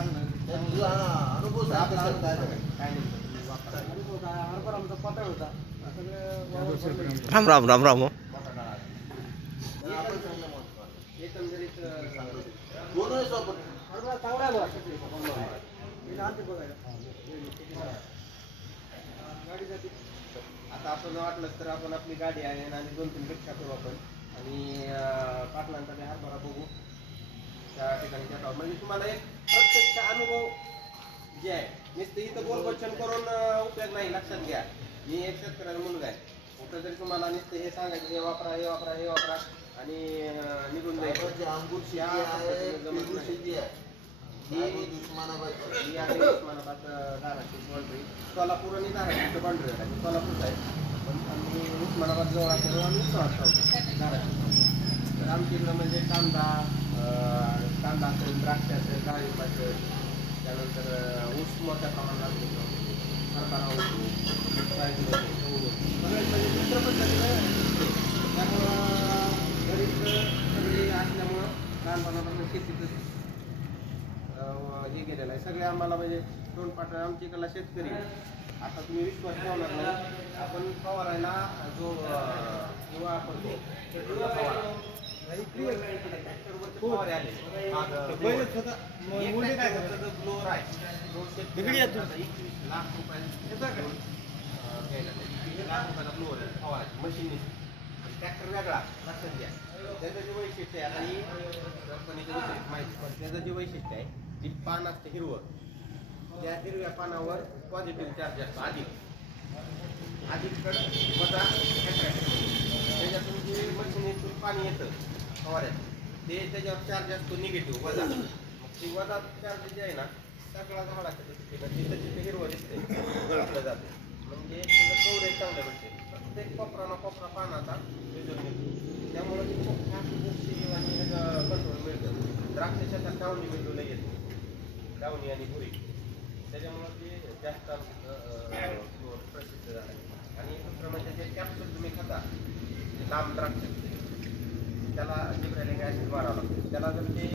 अनुभव हरभरा आमचा पातळ होता राम राम राम राम. एकंदरीत हरभरा चांगला आहे गाडीसाठी. आता आपण वाटलं तर आपण आपली गाडी आहे आणि 2-3 रिक्षा करू आपण आणि पाटलांचा ते हरभरा बघू त्या ठिकाणी जातो. म्हणजे तुम्हाला एक प्रत्यक्ष अनुभव जे आहे नुसतं इथं बोलबच्चन करून उपयोग नाही. लक्षात घ्या, मी एक शेतकऱ्याचा मुलगा आहे. कुठं जरी तुम्हाला नुसतं हे सांगायचं हे वापरा हे वापरा हे वापरा आणि निघून जायचं उस्मानाबाद धाराशिव बाउंड्री, सोलापूर आणि धाराशिवचं बाउंड्री आहे आणि सोलापूरचं आहे आणि उस्मानाबाद जवळ असल्यामुळे आम्ही धाराशिव. तर आमच्या इकडं म्हणजे कांदा असेल, द्राक्ष असेल, डाळिंब असेल, त्यानंतर ऊस मोठ्या प्रमाणात होतो, हरभरा होतो, सगळ्यात म्हणजे दुसरं पद्धतीनं त्यामुळं गरीब सगळे असल्यामुळं लहानपणापासून शेतीतच हे केलेलं आहे. सगळे आम्हाला म्हणजे तोंडपाठ आमच्या इकडला शेतकरी. आता तुम्ही विश्वास ठेवणार नाही, आपण फवारायला जो किंवा करतो फवारे आले काय करतं ब्लोअर आहे 21 लाख रुपयाचा ब्लोअर आहे फवारायची मशीन. ट्रॅक्टर वेगळा. लक्षात घ्या, त्याचं जे वैशिष्ट्य आहे आता ही कंपनीचं माहिती पण त्याचं जे वैशिष्ट्य आहे, जी पान असतं हिरवं, त्या हिरव्या पानावर पॉझिटिव्ह चार्ज असतो अधिककडं वजा त्याच्यातून जे मशिनीतून पाणी येतं फवाऱ्यात ते त्याच्यावर चार्ज असतो निगेटिव्ह वजा. मग ती वजा चार्ज जे आहे ना सगळा झाडाच्या तिथं हिरवं दिसते आपलं जाते म्हणजे त्याचं कवरेज चांगलं भेटते. प्रत्येक कोपरा पानाचा रिझल्ट मिळतो. त्यामुळे ती खूप आणि कंट्रोल मिळतं. द्राक्ष शेतात डावणी मिळतो लगेच डावणी आणि भुई, त्याच्यामुळं ते जास्त प्रसिद्ध झालं. आणि दुसरं म्हणजे जे कॅप्सूल तुम्ही खाता लांब द्राक्ष त्याला जिब्रेलिक ॲसिड मारावं लागतं. त्याला जर ते